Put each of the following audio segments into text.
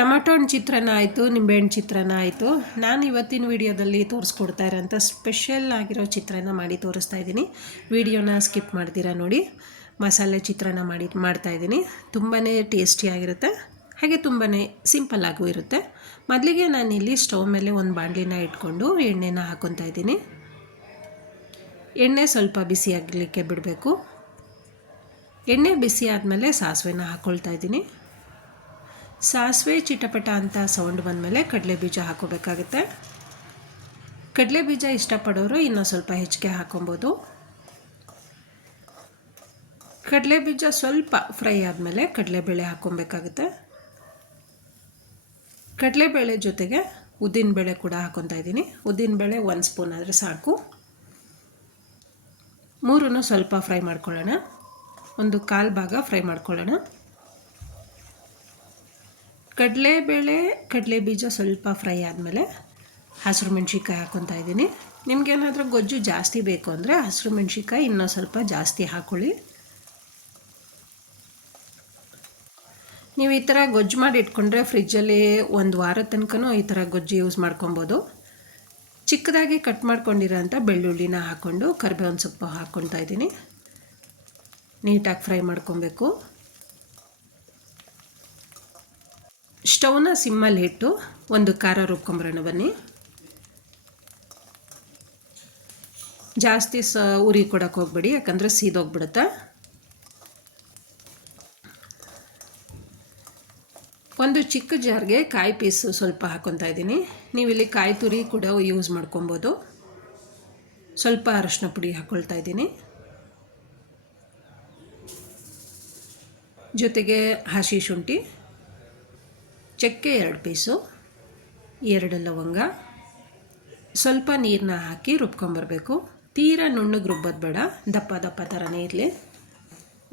Tomato ಹಣ್ಣು ಚಿತ್ರಾನ್ನ ಆಯಿತು, ನಿಂಬೆಹಣ್ಣು ಚಿತ್ರಾನ್ನ ಆಯಿತು. ನಾನು ಇವತ್ತಿನ ವೀಡಿಯೋದಲ್ಲಿ ತೋರಿಸ್ಕೊಡ್ತಾ ಇರೋಂಥ ಸ್ಪೆಷಲ್ ಆಗಿರೋ ಚಿತ್ರಾನ್ನ ಮಾಡಿ ತೋರಿಸ್ತಾ ಇದ್ದೀನಿ. ವೀಡಿಯೋನ ಸ್ಕಿಪ್ ಮಾಡ್ತೀರಾ ನೋಡಿ. ಮಸಾಲೆ ಚಿತ್ರಾನ್ನ ಮಾಡ್ತಾಯಿದ್ದೀನಿ. ತುಂಬಾ ಟೇಸ್ಟಿಯಾಗಿರುತ್ತೆ, ಹಾಗೆ ತುಂಬಾ ಸಿಂಪಲ್ಲಾಗೂ ಇರುತ್ತೆ. ಮೊದಲಿಗೆ ನಾನಿಲ್ಲಿ ಸ್ಟವ್ ಮೇಲೆ ಒಂದು ಬಾಣಲಿನ ಇಟ್ಕೊಂಡು ಎಣ್ಣೆನ ಹಾಕ್ಕೊತಾ ಇದ್ದೀನಿ. ಎಣ್ಣೆ ಸ್ವಲ್ಪ ಬಿಸಿ ಆಗಲಿಕ್ಕೆ ಬಿಡಬೇಕು. ಎಣ್ಣೆ ಬಿಸಿ ಆದಮೇಲೆ ಸಾಸಿವೆನ ಹಾಕ್ಕೊಳ್ತಾ ಇದ್ದೀನಿ. ಸಾಸಿವೆ ಚಿಟಪಟ ಅಂತ ಸೌಂಡ್ ಬಂದಮೇಲೆ ಕಡಲೆ ಬೀಜ ಹಾಕೋಬೇಕಾಗುತ್ತೆ. ಕಡಲೆ ಬೀಜ ಇಷ್ಟಪಡೋರು ಇನ್ನೂ ಸ್ವಲ್ಪ ಹೆಚ್ಚಿಗೆ ಹಾಕೊಬೋದು. ಕಡಲೆ ಬೀಜ ಸ್ವಲ್ಪ ಫ್ರೈ ಆದಮೇಲೆ ಕಡಲೆಬೇಳೆ ಹಾಕ್ಕೊಬೇಕಾಗುತ್ತೆ. ಕಡಲೆಬೇಳೆ ಜೊತೆಗೆ ಉದ್ದಿನಬೇಳೆ ಕೂಡ ಹಾಕ್ಕೊತಾ ಇದ್ದೀನಿ. ಉದ್ದಿನಬೇಳೆ 1 ಸ್ಪೂನ್ ಆದರೆ ಸಾಕು. ಮೂರನ್ನು ಸ್ವಲ್ಪ ಫ್ರೈ ಮಾಡ್ಕೊಳ್ಳೋಣ. ಒಂದು 1/4 ಭಾಗ ಫ್ರೈ ಮಾಡ್ಕೊಳ್ಳೋಣ. ಕಡಲೆಬೇಳೆ ಕಡಲೆ ಬೀಜ ಸ್ವಲ್ಪ ಫ್ರೈ ಆದಮೇಲೆ ಹಸಿರು ಮೆಣಸಿನ್ಕಾಯಿ ಹಾಕ್ಕೊತಾ ಇದ್ದೀನಿ. ನಿಮಗೇನಾದರೂ ಗೊಜ್ಜು ಜಾಸ್ತಿ ಬೇಕು ಅಂದರೆ ಹಸಿರು ಮೆಣಸಿನ್ಕಾಯಿ ಇನ್ನೂ ಸ್ವಲ್ಪ ಜಾಸ್ತಿ ಹಾಕ್ಕೊಳ್ಳಿ. ನೀವು ಈ ಥರ ಗೊಜ್ಜು ಮಾಡಿ ಇಟ್ಕೊಂಡ್ರೆ ಫ್ರಿಜ್ಜಲ್ಲಿ 1 ವಾರದ ತನಕನೂ ಈ ಥರ ಗೊಜ್ಜು ಯೂಸ್ ಮಾಡ್ಕೊಬೋದು. ಚಿಕ್ಕದಾಗಿ ಕಟ್ ಮಾಡ್ಕೊಂಡಿರೋಂಥ ಬೆಳ್ಳುಳ್ಳಿನ ಹಾಕ್ಕೊಂಡು ಕರಿಬೇವಿನ ಸೊಪ್ಪು ಹಾಕ್ಕೊತಾ ಇದ್ದೀನಿ. ನೀಟಾಗಿ ಫ್ರೈ ಮಾಡ್ಕೊಬೇಕು. ಸ್ಟವ್ನ ಸಿಮ್ಮಲ್ಲಿ ಇಟ್ಟು ಒಂದು ಖಾರ ರುಬ್ಕೊಂಬರೋಣ ಬನ್ನಿ. ಜಾಸ್ತಿ ಉರಿ ಕೊಡೋಕೆ ಹೋಗ್ಬೇಡಿ, ಯಾಕಂದರೆ ಸೀದೋಗ್ಬಿಡುತ್ತೆ. ಒಂದು ಚಿಕ್ಕ ಜಾರ್ಗೆ ಕಾಯಿ ಪೀಸು ಸ್ವಲ್ಪ ಹಾಕ್ಕೊತಾ ಇದ್ದೀನಿ. ನೀವಿಲ್ಲಿ ಕಾಯಿ ತುರಿ ಕೂಡ ಯೂಸ್ ಮಾಡ್ಕೊಬೋದು. ಸ್ವಲ್ಪ ಅರಶಿನ ಪುಡಿ ಹಾಕ್ಕೊಳ್ತಾ ಇದ್ದೀನಿ. ಜೊತೆಗೆ ಹಸಿ ಶುಂಠಿ, ಚಕ್ಕೆ 2 ಪೀಸು, 2 ಲವಂಗ, ಸ್ವಲ್ಪ ನೀರನ್ನ ಹಾಕಿ ರುಬ್ಕೊಂಬರಬೇಕು. ತೀರಾ ನುಣ್ಣಗೆ ರುಬ್ಬೋದು ಬೇಡ, ದಪ್ಪ ದಪ್ಪ ಥರನೇ ಇರಲಿ.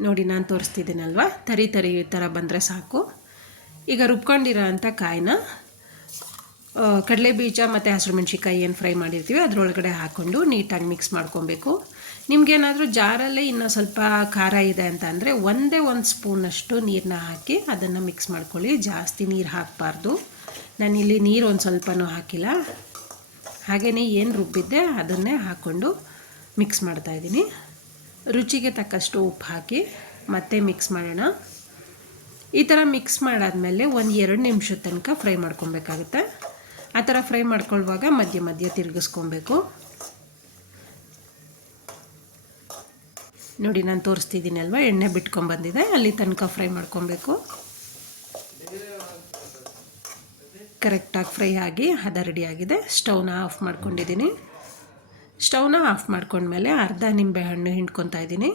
ನೋಡಿ ನಾನು ತೋರಿಸ್ತಿದ್ದೀನಲ್ವ, ತರಿ ಈ ಥರ ಬಂದರೆ ಸಾಕು. ಈಗ ರುಬ್ಕೊಂಡಿರೋ ಅಂಥ ಕಾಯಿನ ಕಡಲೆ ಬೀಜ ಮತ್ತು ಹಸಿರು ಮೆಣಸಿನ್ಕಾಯಿ ಏನು ಫ್ರೈ ಮಾಡಿರ್ತೀವಿ ಅದರೊಳಗಡೆ ಹಾಕ್ಕೊಂಡು ನೀಟಾಗಿ ಮಿಕ್ಸ್ ಮಾಡ್ಕೊಬೇಕು. ನಿಮಗೇನಾದರೂ ಜಾರಲ್ಲೇ ಇನ್ನೂ ಸ್ವಲ್ಪ ಖಾರ ಇದೆ ಅಂತ ಅಂದರೆ 1 ಸ್ಪೂನಷ್ಟು ನೀರನ್ನ ಹಾಕಿ ಅದನ್ನು ಮಿಕ್ಸ್ ಮಾಡ್ಕೊಳ್ಳಿ. ಜಾಸ್ತಿ ನೀರು ಹಾಕಬಾರ್ದು. ನಾನಿಲ್ಲಿ ನೀರು ಒಂದು ಸ್ವಲ್ಪನೂ ಹಾಕಿಲ್ಲ. ಹಾಗೆಯೇ ಏನು ರುಬ್ಬಿದ್ದೆ ಅದನ್ನೇ ಹಾಕ್ಕೊಂಡು ಮಿಕ್ಸ್ ಮಾಡ್ತಾಯಿದ್ದೀನಿ. ರುಚಿಗೆ ತಕ್ಕಷ್ಟು ಉಪ್ಪು ಹಾಕಿ ಮತ್ತೆ ಮಿಕ್ಸ್ ಮಾಡೋಣ. ಈ ಥರ ಮಿಕ್ಸ್ ಮಾಡಾದಮೇಲೆ 1-2 ನಿಮಿಷದ ತನಕ ಫ್ರೈ ಮಾಡ್ಕೊಬೇಕಾಗುತ್ತೆ. ಆ ಥರ ಫ್ರೈ ಮಾಡ್ಕೊಳ್ಳುವಾಗ ಮಧ್ಯ ಮಧ್ಯ ತಿರುಗಿಸ್ಕೊಬೇಕು. ನೋಡಿ ನಾನು ತೋರಿಸ್ತಿದ್ದೀನಲ್ವ, ಎಣ್ಣೆ ಬಿಟ್ಕೊಂಡ್ಬಂದಿದೆ, ಅಲ್ಲಿ ತನಕ ಫ್ರೈ ಮಾಡ್ಕೊಬೇಕು. ಕರೆಕ್ಟಾಗಿ ಫ್ರೈ ಆಗಿ ಹದ ರೆಡಿಯಾಗಿದೆ. ಸ್ಟವ್ನ ಆಫ್ ಮಾಡ್ಕೊಂಡಿದ್ದೀನಿ. ಸ್ಟವ್ನ ಆಫ್ ಮಾಡ್ಕೊಂಡ್ಮೇಲೆ ಅರ್ಧ ನಿಂಬೆಹಣ್ಣು ಹಿಂಡ್ಕೊತಾ ಇದ್ದೀನಿ.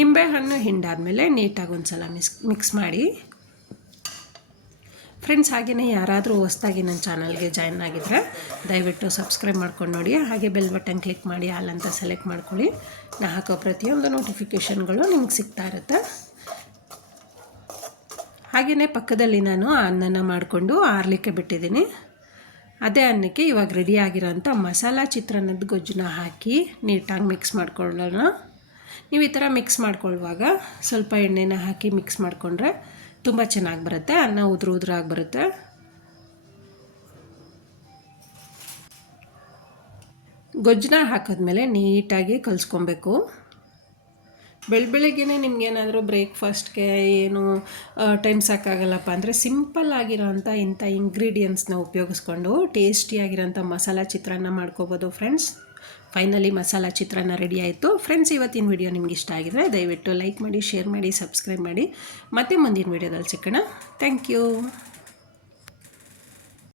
ನಿಂಬೆಹಣ್ಣು ಹಿಂಡಾದಮೇಲೆ ನೀಟಾಗಿ ಒಂದು ಸಲ ಮಿಕ್ಸ್ ಮಾಡಿ. ಫ್ರೆಂಡ್ಸ್, ಹಾಗೆಯೇ ಯಾರಾದರೂ ಹೊಸದಾಗಿ ನನ್ನ ಚಾನಲ್ಗೆ ಜಾಯ್ನ್ ಆಗಿದ್ದರೆ ದಯವಿಟ್ಟು ಸಬ್ಸ್ಕ್ರೈಬ್ ಮಾಡ್ಕೊಂಡು ನೋಡಿ. ಹಾಗೆ ಬೆಲ್ ಬಟನ್ ಕ್ಲಿಕ್ ಮಾಡಿ ಆಲ್ ಅಂತ ಸೆಲೆಕ್ಟ್ ಮಾಡ್ಕೊಳ್ಳಿ. ನಾನು ಹಾಕೋ ಪ್ರತಿಯೊಂದು ನೋಟಿಫಿಕೇಷನ್ಗಳು ನಿಮ್ಗೆ ಸಿಗ್ತಾ ಇರುತ್ತೆ. ಹಾಗೆಯೇ ಪಕ್ಕದಲ್ಲಿ ನಾನು ಅನ್ನನ ಮಾಡಿಕೊಂಡು ಆರಲಿಕ್ಕೆ ಬಿಟ್ಟಿದ್ದೀನಿ. ಅದೇ ಅನ್ನಕ್ಕೆ ಇವಾಗ ರೆಡಿಯಾಗಿರೋಂಥ ಮಸಾಲ ಚಿತ್ರಾನ್ನದ ಗೊಜ್ಜನ್ನ ಹಾಕಿ ನೀಟಾಗಿ ಮಿಕ್ಸ್ ಮಾಡ್ಕೊಳ್ಳೋಣ. ನೀವು ಈ ಥರ ಮಿಕ್ಸ್ ಮಾಡ್ಕೊಳ್ಳುವಾಗ ಸ್ವಲ್ಪ ಎಣ್ಣೆನ ಹಾಕಿ ಮಿಕ್ಸ್ ಮಾಡಿಕೊಂಡ್ರೆ ತುಂಬ ಚೆನ್ನಾಗಿ ಬರುತ್ತೆ. ಅನ್ನ ಉದುರಾಗಿ ಬರುತ್ತೆ. ಗೊಜ್ಜನ್ನ ಹಾಕಿದ್ಮೇಲೆ ನೀಟಾಗಿ ಕಲಿಸ್ಕೊಬೇಕು. ಬೆಳಗ್ಗೆನೇ ನಿಮಗೇನಾದರೂ ಬ್ರೇಕ್ಫಾಸ್ಟ್ಗೆ ಏನು ಟೈಮ್ ಸಾಕಾಗಲ್ಲಪ್ಪ ಅಂದರೆ ಸಿಂಪಲ್ ಆಗಿರೋಂಥ ಇಂಥ ಇಂಗ್ರೀಡಿಯೆಂಟ್ಸ್ನ ಉಪಯೋಗಿಸ್ಕೊಂಡು ಟೇಸ್ಟಿಯಾಗಿರೋಂಥ ಮಸಾಲ ಚಿತ್ರಾನ್ನ ಮಾಡ್ಕೋಬೋದು ಫ್ರೆಂಡ್ಸ್. ಫೈನಲಿ ಮಸಾಲ ಚಿತ್ರಾನ್ನ ರೆಡಿ ಆಯಿತು. ಫ್ರೆಂಡ್ಸ್, ಇವತ್ತಿನ ವಿಡಿಯೋ ನಿಮ್ಗೆ ಇಷ್ಟ ಆಗಿದ್ರೆ ದಯವಿಟ್ಟು ಲೈಕ್ ಮಾಡಿ, ಶೇರ್ ಮಾಡಿ, ಸಬ್ಸ್ಕ್ರೈಬ್ ಮಾಡಿ. ಮತ್ತೆ ಮುಂದಿನ ವಿಡಿಯೋದಲ್ಲಿ ಸಿಗೋಣ. Thank you.